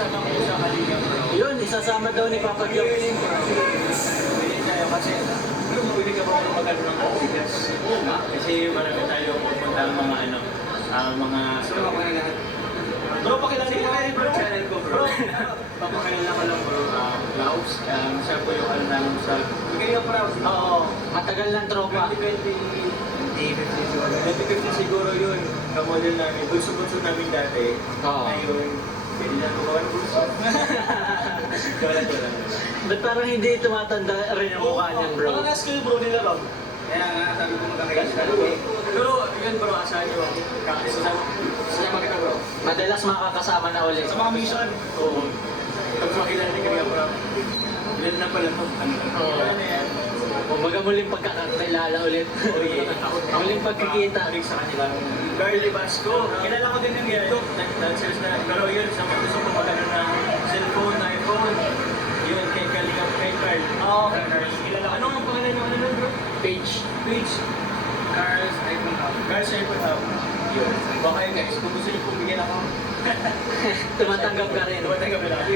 kasama ko sa Kalinga bro. Yun, isasama daw ni Papa Joe. Willing bro. Willing tayo kasi bro, mabili ka ba kung magkano ng bigas? Kasi marami tayo pupunta ang mga ano, mga... Sino ako na lahat? Bro, pakilala mo kayo bro. Channel ko bro. Papakilala ko lang bro. Laos. Siya po yung ano namin sa... Bigay ka proud. Oo. Matagal ng tropa. 2050 siguro yun. Kamodel namin. Bulso-bulso namin dati. Oo. Ngayon, pwede na ko gawa ng bulso. Wala. Ba't parang hindi tumatanda rin ang mukha niyan, bro? Mga na-skill bro nila Rob. Kaya nga, sabi ko magkakailan ka eh. Pero yun bro, asahan nyo. Sasama kita bro. Madalas makakasama na ulit. Sa mga mission. Oo. Tapos makilala ni Kaya bro. Ilan na pala to? Oo. Wala na yan. Kumbaga muling pagkakakilala ulit. Muling pagkikita. Ako sa kanila. Carly Basco. Kilala ko din yung TikTok. Nag-search na. Pero yun, sa mga gusto ko magano na cellphone, iPhone. Yun, kay Kalinga, kay Carl. Oo, kay Carl. Kilala ko. Ano ang pangalan yung ano nun bro? Page. Page. Carl's iPhone Hub. Carl's iPhone Hub. Yun. Baka yun guys, kung gusto niyo pumigyan ako. Tumatanggap ka rin. Tumatanggap na lang.